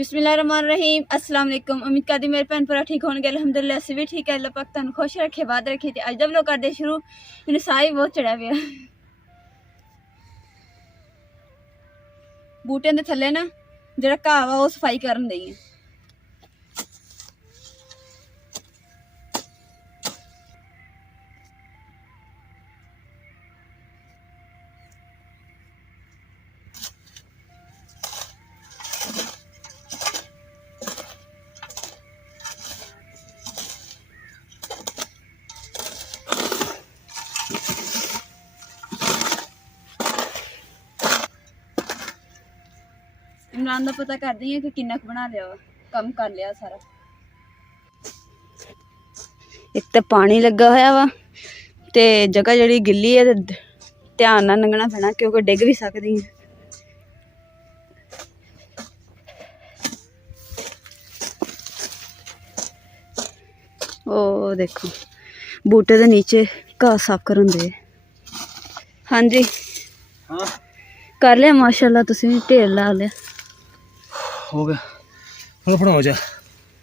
बिस्मिल्लाहिर्रहमानिर्रहीम अस्सलाम वालेकुम। उम्मीद करती मेरे भैन भरा ठीक होंगे। अल्हम्दुलिल्लाह से भी ठीक है। अल्लाह पाक तुहानू खुश रखे बाद रखे। अज दा व्लॉग करदे शुरू। मैनू साह भी बहुत चढ़िया पिया। बूटियां दे थल्ले ना जेहड़ा घाह वा ओह सफाई करन दई है। इमरान का पता कर दी है कि किन्ना बना लिया वा, कम कर लिया सारा। एक तो पानी लगा होया वा ते जगह जड़ी गिल्ली है ते ध्यान नाल लंघना पैना क्योंकि डिग भी सकदी है। ओ देखो बूटे दे नीचे घाह साफ करन दे। हाँ जी हाँ कर लिया माशाल्लाह, तुसीं भी ढेर ला लिया। हो गया थोड़ा बनाओ जा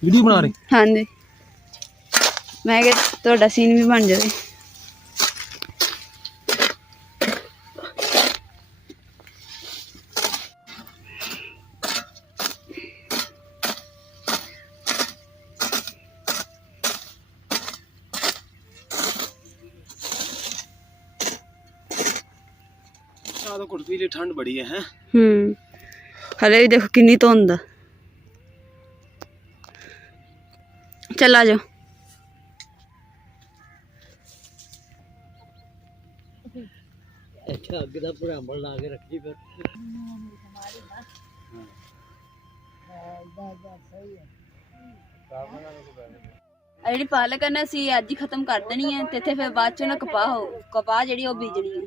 वीडियो बना रही। हाँ जी मैं कि तुहाडा सीन भी बन जाए। तो कुर्ती लिए ठंड बड़ी है हले भी देखो किन्नी धुंध आ। चल आ जाओ। अच्छा अगे दा भरामल ला के रखी फिर ਜਿਹੜੀ ਪਾਲਕ ਹੈ ਨਾ ਅਸੀਂ ਅੱਜ ਹੀ ਖਤਮ ਕਰ ਦੇਣੀ ਹੈ ਤੇ ਇੱਥੇ ਫਿਰ ਬਾਅਦ ਚ ਨਾ ਕਪਾਹ ਜਿਹੜੀ ਉਹ ਬੀਜਣੀ ਹੈ।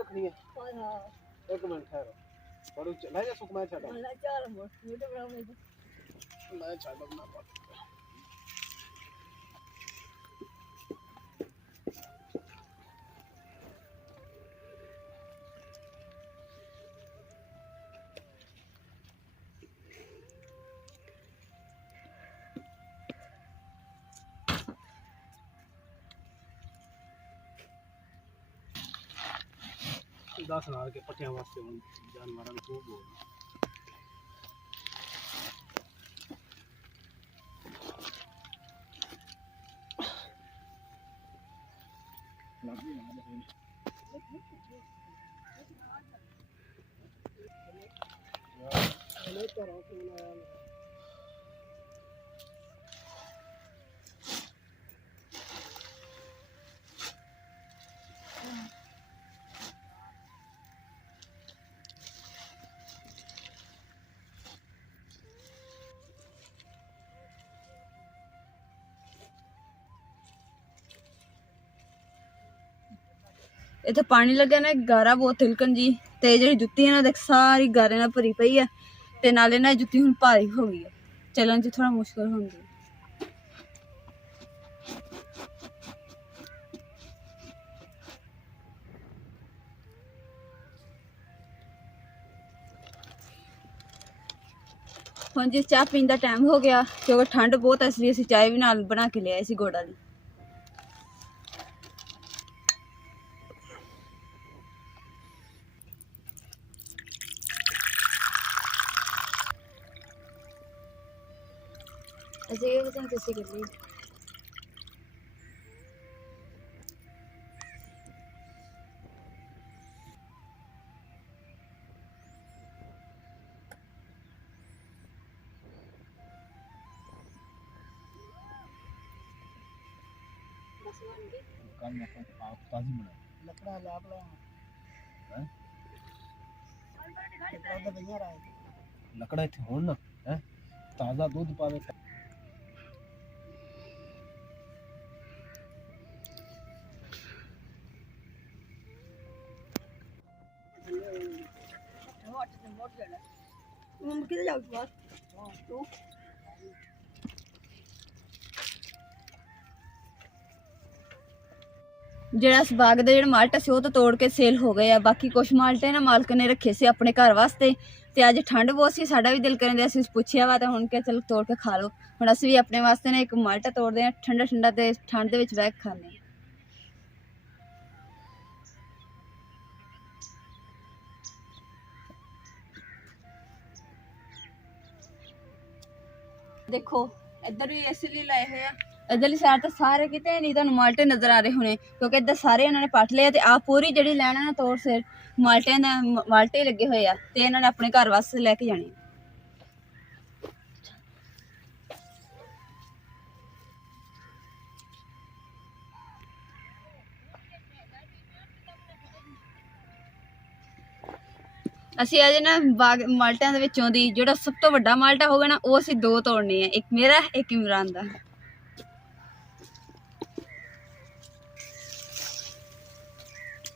रखनी है। एक मिनट ठहरो थोड़ी चला जा सुख मैं छड़ा मैं छड़ा बना पा दस नाल के पट्टियां वास्ते जानवरों को बोल इत्थे पानी लगा ना गारा बहुत तिलकन जी ते जिहड़ी जुत्ती है ना देख सारी गारे नाल भरी पई है ते नाले ना जुत्ती हुण भारी हो गई है, चलन च थोड़ा मुश्किल होंदी। ਹੁਣ ਜੀ ਚਾਹ ਪੀਣ ਦਾ ਟਾਈਮ ਹੋ ਗਿਆ ਕਿਉਂਕਿ ਠੰਡ ਬਹੁਤ ਹੈ, ਇਸ ਲਈ ਅਸੀਂ ਚਾਹ ਵੀ ਨਾਲ ਬਣਾ ਕੇ ਲਿਆਏ ਸੀ ਗੁੜ ਵਾਲੀ। ਅਸੀਂ ਇਹ ਕਿਤੇ ਤੁਸੀਂ ਕਰ ਲਈ। ਕੰਮ ਆਪਾਂ ਆਪ ਤਾਜ਼ੀ ਬਣਾ ਲੱਕੜਾ ਲਾਪ ਲਾ ਹੈ ਲੱਕੜਾ ਤਾਂ ਬਈਆਂ ਰਾਏ ਲੱਕੜਾ ਇੱਥੇ ਹੋਣ ਨਾ ਹੈ ਤਾਜ਼ਾ ਦੁੱਧ ਪਾਵੇ। ਮੰਮ ਕਿੱਥੇ ਜਾਊ ਤੂੰ ਬਾਹਰ? ਤੂੰ ਜਿਹੜਾ ਇਸ ਬਾਗ ਦੇ ਜਿਹੜੇ ਮਾਲਟਾ ਸੀ ਉਹ ਤਾਂ ਤੋੜ ਕੇ ਸੇਲ ਹੋ ਗਏ ਆ। ਬਾਕੀ ਕੁਛ ਮਾਲਟੇ ਨਾ ਮਾਲਕ ਨੇ ਰੱਖੇ ਸੀ ਆਪਣੇ ਘਰ ਵਾਸਤੇ, ਤੇ ਅੱਜ ਠੰਡ ਬਹੁਤ ਸੀ, ਸਾਡਾ ਵੀ ਦਿਲ ਕਰਨ ਦੇ ਅਸੀਂ ਪੁੱਛਿਆ ਵਾ ਤਾਂ ਹੁਣ ਕਿਹਾ ਚਲ ਤੋੜ ਕੇ ਖਾ ਲਓ। ਹੁਣ ਅਸੀਂ ਵੀ ਆਪਣੇ ਵਾਸਤੇ ਨਾ ਇੱਕ ਮਾਲਟਾ ਤੋੜਦੇ ਆ, ਠੰਡਾ ਠੰਡਾ ਤੇ ਠੰਡ ਦੇ ਵਿੱਚ ਬਹਿ ਕੇ ਖਾਂਦੇ ਆ। ਦੇਖੋ ਇੱਧਰ ਵੀ ਇਸ ਲਈ ਲਾਏ ਹੋਏ ਆ, ਇੱਧਰਲੀ ਸਾਈਡ ਤਾਂ ਸਾਰੇ ਕਿਤੇ ਨਹੀਂ ਤੁਹਾਨੂੰ ਮਾਲਟੇ ਨਜ਼ਰ ਆ ਰਹੇ ਹੋਣੇ ਕਿਉਂਕਿ ਇੱਧਰ ਸਾਰੇ ਇਹਨਾਂ ਨੇ ਪੱਟ ਲਏ ਆ। ਤੇ ਆਹ ਪੂਰੀ ਜਿਹੜੀ ਲੈਣਾ ਨਾ ਤੋੜ ਸਿਰ ਮਾਲਟਿਆਂ ਦਾ ਮਾਲਟੇ ਲੱਗੇ ਹੋਏ ਆ ਤੇ ਇਹਨਾਂ ਨੇ ਆਪਣੇ ਘਰ ਵਾਸਤੇ ਲੈ ਕੇ ਜਾਣੇ। ਅਸੀਂ ਅਜੇ ਨਾ ਬਾਗ ਮਾਲਟਿਆਂ ਦੇ ਵਿੱਚੋਂ ਦੀ ਜਿਹੜਾ ਸਭ ਤੋਂ ਵੱਡਾ ਮਾਲਟਾ ਹੋਗਾ ਨਾ ਉਹ ਅਸੀਂ 2 ਤੋੜਨੇ ਆ, ਇੱਕ ਮੇਰਾ ਇੱਕ ਇਮਰਾਨ ਦਾ।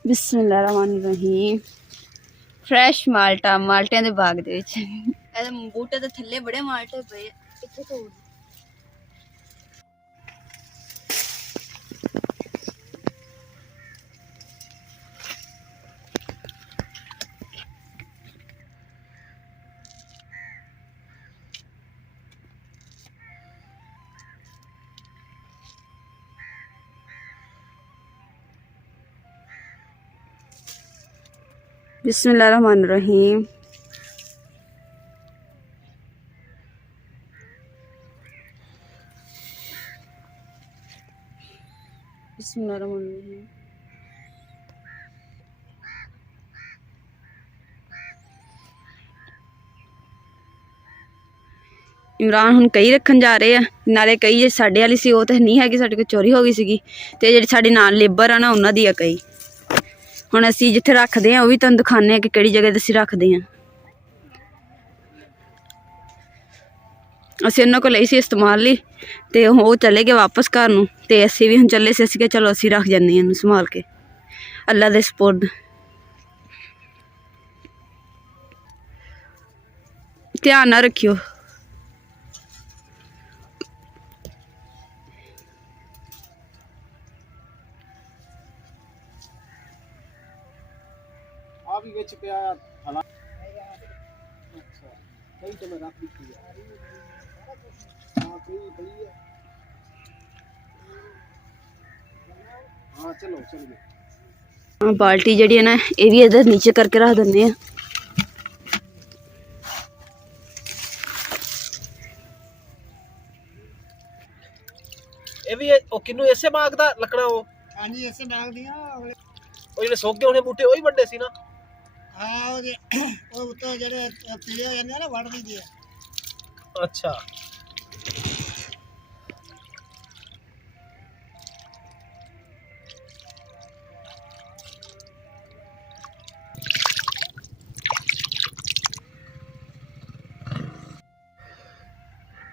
ਬਿਸਮਿल्लाहिर्रहमानिर्रहीम। ਫਰੈਸ਼ ਮਾਲਟਾ ਮਾਲਟਿਆਂ ਦੇ ਬਾਗ ਦੇ ਵਿੱਚ। ਇਹਦੇ ਬੂਟੇ ਦੇ ਥੱਲੇ ਬੜੇ ਮਾਲਟੇ ਪਏ ਇੱਥੇ ਤੋੜ। बिस्मिल्लाहिर्रहमानिर्रहीम। बिस्मिल्लाहिर्रहमानिर्रहीम। इमरान ਹੁਣ ਕਈ ਰੱਖਣ ਜਾ ਰਹੇ ਆ, ਨਾਲੇ ਕਈ ਜੇ ਸਾਡੇ ਵਾਲੀ ਸੀ ਉਹ ਤਾਂ ਨਹੀਂ ਹੈਗੀ, ਸਾਡੇ ਕੋਲ ਚੋਰੀ ਹੋ ਗਈ ਸੀਗੀ, ਤੇ ਜਿਹੜੇ ਸਾਡੇ ਨਾਲ ਲੇਬਰ ਆ ਨਾ ਉਹਨਾਂ ਦੀ ਆ ਕਈ। ਹੁਣ ਅਸੀਂ ਜਿੱਥੇ ਰੱਖਦੇ ਆ ਉਹ ਵੀ ਤੁਹਾਨੂੰ ਦਿਖਾਉਂਦੇ ਆ ਕਿ ਕਿਹੜੀ ਜਗ੍ਹਾ ਤੇ ਅਸੀਂ ਰੱਖਦੇ ਆ। ਅਸੀਂ ਉਹਨਾਂ ਕੋਲ ਲਈ ਸੀ ਇਸਤੇਮਾਲ ਲਈ ਤੇ ਉਹ ਚਲੇ ਗਏ ਵਾਪਸ ਘਰ ਨੂੰ, ਤੇ ਅਸੀਂ ਵੀ ਹੁਣ ਚੱਲੇ ਸੀ। ਅਸੀਂ ਕਿਹਾ ਚਲੋ ਅਸੀਂ ਰੱਖ ਜਾਂਦੇ ਹਾਂ ਇਹਨੂੰ ਸੰਭਾਲ ਕੇ, ਅੱਲਾ ਦੇ ਸਪੁਰਦ। ਧਿਆਨ ਨਾਲ ਰੱਖਿਓ। ਆ ਵੀ ਵਿੱਚ ਪਿਆ ਹਲਾ। ਅੱਛਾ ਕਈ ਤਾਂ ਮੈਂ ਰੱਖ ਦਿੱਤੀ ਆ। ਹਾਂ ਕਈ ਪਈ ਹੈ। ਹਾਂ ਚਲੋ ਚੱਲ ਗਏ। ਹਾਂ ਬਾਲਟੀ ਜਿਹੜੀ ਹੈ ਨਾ ਇਹ ਵੀ ਇੱਧਰ ਨੀਚੇ ਕਰਕੇ ਰੱਖ ਦਿੰਦੇ ਆ। ਇਹ ਵੀ ਉਹ ਕਿੰਨੂੰ ਇਸੇ ਬਾਗ ਦਾ ਲੱਕੜਾ ਉਹ? ਹਾਂਜੀ ਇਸੇ ਬਾਗ ਦੀਆਂ ਉਹ ਜਿਹੜੇ ਸੁੱਕ ਗਏ ਹੋਣੇ ਬੂਟੇ ਉਹ ਹੀ ਵੱਡੇ ਸੀ ਨਾ? ਹਾਂ ਉਹ ਉੱਤੋਂ ਜਿਹੜੇ ਪੀਲੇ ਹੋ ਜਾਂਦੇ ਆ ਨਾ ਵੱਢ ਦਈਦੇ ਆ। ਅੱਛਾ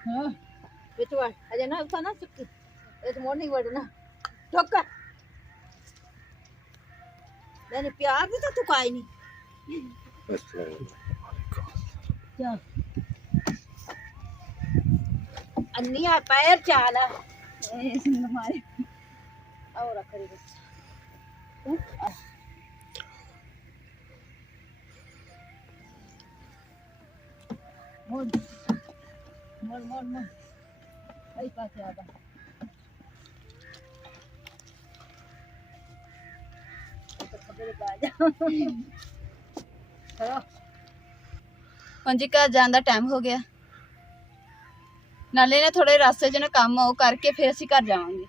ਹਾਂ ਵਿੱਚ ਵੜ ਅਜੇ ਨਾ ਉਸਾ ਨਾ ਸੁੱਕੀ ਇਹ ਮਾਰਨਿੰਗ ਵੜਨਾ ਠੋਕ ਨਹੀਂ ਪਿਆਰ ਵੀ ਤਾਂ ਤੂੰ ਕਾਈ ਨਹੀਂ। क्या अन्निया पैर चाला हमारे और रख रही मोर आई पासे आदा तो खबर पा जा चलो ਹੁਣ ਜੀ ਘਰ ਜਾਣ ਦਾ ਟਾਈਮ ਹੋ ਗਿਆ ਨਾਲੇ ਨਾ ਥੋੜੇ ਰਸਤੇ 'ਚ ਨਾ ਕੰਮ ਆ ਉਹ ਕਰਕੇ ਫਿਰ ਅਸੀਂ ਘਰ ਜਾਵਾਂਗੇ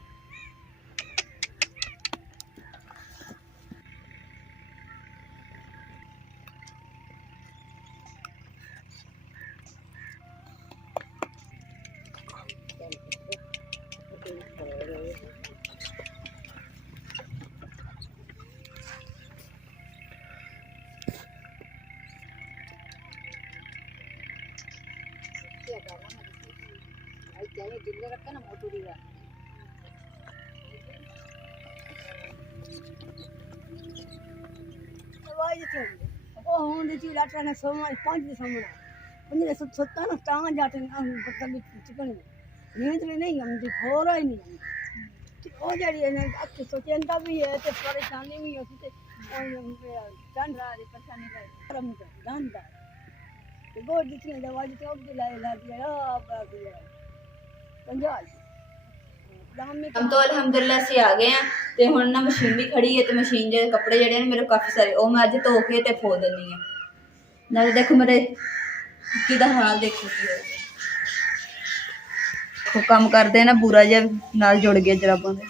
आई चाहिए जिले रखा ना मोटूरी का आवाज चल ओ हों दे चीला ट्रेन सोमवार 5 दिसंबर उन्हें सत्ता ना टांग जाते मतलब चिकन नींद नहीं हम दी हो रहा ही नहीं ओ जड़ी ने अच्छे सोचेंदा भी है ते परेशानी भी होती ते चंद रही परेशानी का परम गंदा ਤੇ ਗੋਡ ਦਿੱਤੀਆਂ ਦਵਾਈ ਤੇ ਉਹ ਵੀ ਲਾਏ ਲਾ ਦਿਆ ਆ ਬਾਬੀ ਪੰਜਾਲ हम तो अल्हम्दुलिल्लाह से आ गए हैं ਤੇ ਹੁਣ ਨਾ ਮਸ਼ੀਨ ਵੀ ਖੜੀ ਹੈ ਤੇ ਮਸ਼ੀਨ ਦੇ ਕੱਪੜੇ ਜਿਹੜੇ ਨੇ ਮੇਰੇ ਕਾਫੀ ਸਾਰੇ ਉਹ ਮੈਂ ਅੱਜ ਧੋ ਕੇ ਤੇ ਫੋਲ ਦਿੰਨੀ ਆ ਨਾਲੇ ਦੇਖੋ ਮੇਰੇ ਕਿਹਦਾ ਹਾਲ ਦੇਖੋ ਕੀ ਹੋਇਆ ਉਹ ਕੰਮ ਕਰਦੇ ਨਾ ਬੁਰਾ ਜਿਹਾ ਨਾਲ ਜੁੜ ਗਿਆ ਜਰਾਬਾਂ ਦੇ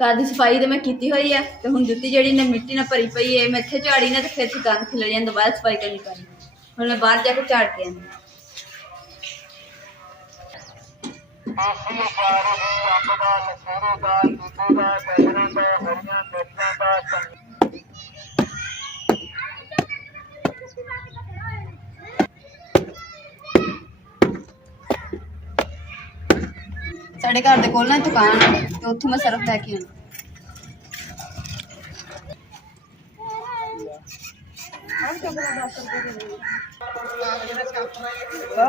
ਘਰ ਦੀ ਸਫਾਈ ਤੇ ਮੈਂ ਕੀਤੀ ਹੋਈ ਹੈ ਤੇ ਹੁਣ ਜੁੱਤੀ ਜਿਹੜੀ ਨੇ ਮਿੱਟੀ ਨਾਲ ਭਰੀ ਪਈ ਹੈ ਮੈਂ ਇੱਥੇ ਝਾੜੀ ਨਾ ਤੇ ਫਿਰ ਗੰਦ ਖਿਲਰ ਜਾਂਦਾ ਬਾਅਦ ਸਫਾਈ ਕਰਨੀ ਪੈਣੀ ਹੁਣ ਮੈਂ ਬਾਹਰ ਜਾ ਕੇ ਝਾੜ ਕੇ ਆਉਂਦੀ ਸਾਡੇ ਘਰ ਦੇ ਕੋਲ ਨਾ ਦੁਕਾਨ ਹੈ ਤੇ ਉੱਥੋਂ ਮੈਂ ਸਰਫ ਲੈ ਕੇ ਆਉਣਾ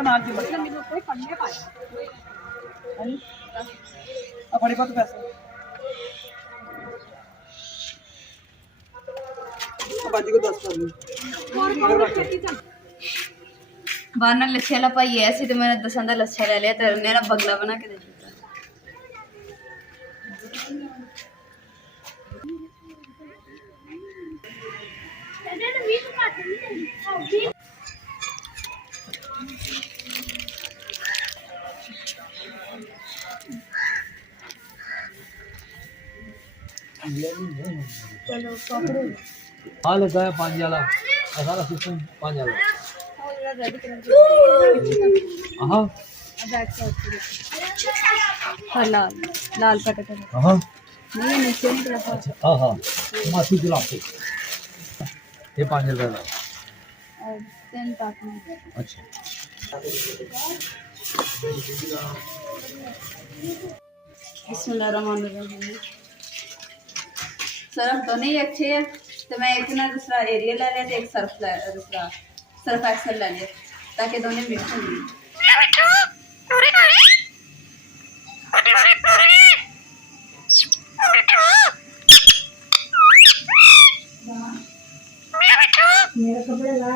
नाम की बड़ी ਮੈਨੂੰ ਕੋਈ ਪੰਨੇ ਪਾਇਆ अब बड़ी बात पैसे बाजी को 10 कर ली ਬਾਹਰ ਨਾਲ ਲੱਛੇ ਵਾਲਾ ਭਾਈ ਆਇਆ ਸੀ ਤੇ ਮੈਂ ਦਸਾਂ ਦਾ ਲੱਛਾ ਲੈ ਲਿਆ ਤੇ ਉਹਨੇ ਨਾ ਬਗਲਾ ਬਣਾ ਕੇ ਦੇ ਦਿੱਤਾ ਚਲੋ ਕਪੜੇ हाँ लगा है 5 वाला सारा सिस्टम 5 वाला ਉਹ ਜਿਹੜਾ ਰੈਡੀ ਕਰਨ हाँ बैक साइड हाँ लाल लाल कट कर हाँ नहीं नीचे निकला था अच्छा हाँ हाँ मासी गुलाब से ये 5 रुपए का और तीन टाक में अच्छा बिस्मिल्लाहिर्रहमानिर्रहीम सर्फ दोनों ही अच्छे हैं तो मैं एक ना दूसरा एरिया ले लिया तो एक दूसरा सर्फ एक्सेल ले लिया ताकि दोनों मिक्स हो जाए मेरा कपड़ा ला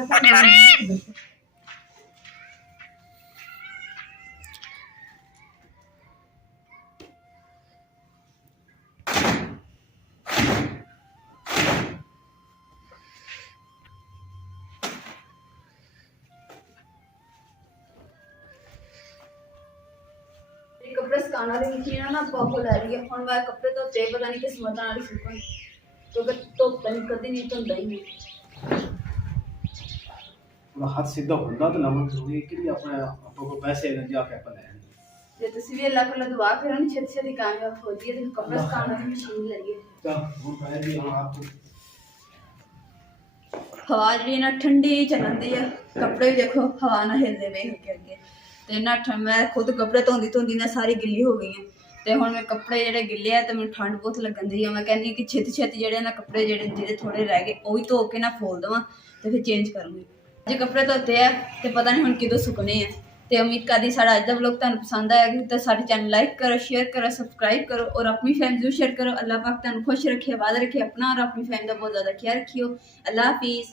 कपड़े सुखाना वाली मशीन ना बहुत लै रही है हम मैं कपड़े धोते पता नहीं किस मत वाली सुकन क्योंकि धुप नहीं कभी नहीं धुंदा ही नहीं हाथ सीधा होता तो ना जरूरी कि अपने आपको पैसे न जाके अपन ले ਜੇ ਤੁਸੀਂ ਵੀ ਅੱਲਾਹ ਕੋਲ ਦੁਆ ਕਰੋ ਨਾ ਛੇਤੀ ਛੇਤੀ ਕਾਮਯਾਬ ਹੋ ਜਾਈਏ ਤੇ ਕਪੜੇ ਸੁਕਾਉਣ ਵਾਲੀ ਮਸ਼ੀਨ ਲਈਏ तो वो कह दिया हम आपको ਹਵਾ ਜਿਹੜੀ ਨਾ ਠੰਡੀ ਚੱਲਦੀ ਆ ਕੱਪੜੇ ਵੀ ਦੇਖੋ ਹਵਾ ਨਾਲ ਹਿੱਲਦੇ ਵੇ ਹੋ ਕੇ ਅੱਗੇ ਤੇ ਨਾ ਮੈਂ ਖੁਦ ਕੱਪੜੇ ਧੋਂਦੀ ਧੋਂਦੀ ਨਾ ਸਾਰੀ ਗਿੱਲੀ ਹੋ ਗਈ ਆ ਤੇ ਹੁਣ ਮੈਂ ਕੱਪੜੇ ਜਿਹੜੇ ਗਿੱਲੇ ਆ ਤੇ ਮੈਨੂੰ ਠੰਡ ਬਹੁਤ ਲੱਗਣ ਦੀ ਆ ਮੈਂ ਕਹਿੰਦੀ ਕਿ ਛੇਤੀ ਛੇਤੀ ਜਿਹੜੇ ਨਾ ਕੱਪੜੇ ਜਿਹੜੇ ਥੋੜੇ ਰਹਿ ਗਏ ਉਹ ਵੀ ਧੋ ਕੇ ਨਾ ਫੋਲ ਦੇਵਾਂ ਤੇ ਫਿਰ ਚੇਂਜ ਕਰੂੰਗੀ ਜੇ ਕੱਪੜੇ ਧੋਤੇ ਆ ਤੇ ਪਤਾ ਨਹੀਂ ਹੁਣ ਕਿਦੋਂ ਸੁੱਕਣੇ ਆ ਤੇ ਉਮੀਦ ਕਰਦੀ ਸਾਡਾ ਅੱਜ ਦਾ ਵਲੌਗ ਤੁਹਾਨੂੰ ਪਸੰਦ ਆਇਆ ਤਾਂ ਸਾਡੇ ਚੈਨਲ ਲਾਈਕ ਕਰੋ, ਸ਼ੇਅਰ ਕਰੋ, ਸਬਸਕ੍ਰਾਈਬ ਕਰੋ ਔਰ ਆਪਣੀ ਫੈਮਿਲੀ ਜ਼ਰੂਰ ਸ਼ੇਅਰ ਕਰੋ। ਅੱਲਾਹ ਪਾਕ ਤੁਹਾਨੂੰ ਖੁਸ਼ ਰੱਖੇ, ਆਬਾਦ ਰੱਖੇ, अपना और अपनी फैमिली का बहुत ज़्यादा ख्याल रखियो। अल्लाह हाफिज़।